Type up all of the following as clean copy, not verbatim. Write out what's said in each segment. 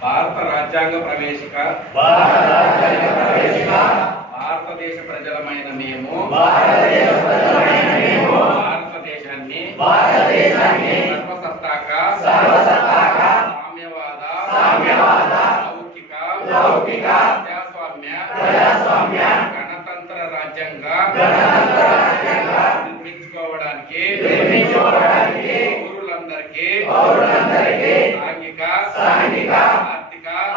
భారత రాజ్యాంగ ప్రవేశిక భారతదేశ ప్రజలమైన మేము భారతదేశాన్ని సర్వసత్తాక సామ్యవాద లౌకిక ప్రజాస్వామ్య గణతంత్ర రాజ్యంగా నిర్మించుకోవడానికి పౌరులందరికీ సాంఘిక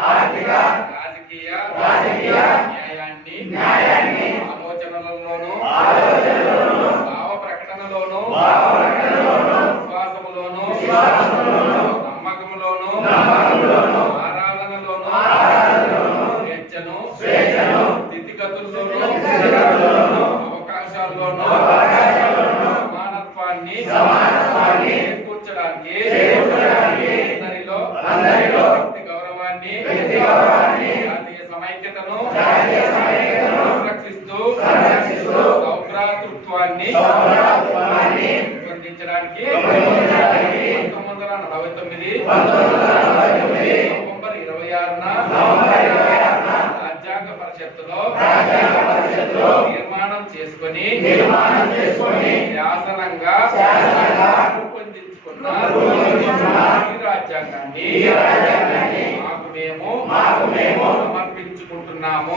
ఆర్థిక రాజకీయ న్యాయాన్ని ఆలోచనలలోనూ భావ ప్రకటనలోనూ విశ్వాసములోనూ నమ్మకములోనూ ఆరాధనలోనూ స్వేచ్ఛను స్థితిగతుల్లోనూ అవకాశాల్లోనూ సమానత్వాన్ని కూర్చడానికి అందరిలో వ్యక్తి గౌరవాన్ని జాతీయ సమైక్యతను సంరక్షిస్తూ సౌభ్రాతృత్వాన్ని పెంపొందించడానికి 1949 నవంబర్ 26న రాజ్యాంగ పరిషత్తులో నిర్మాణం చేసుకొని శాసనంగా రూపొందించుకున్న ఈ రాజ్యాంగాన్ని మాకు మేము సమర్పించుకుంటున్నాము.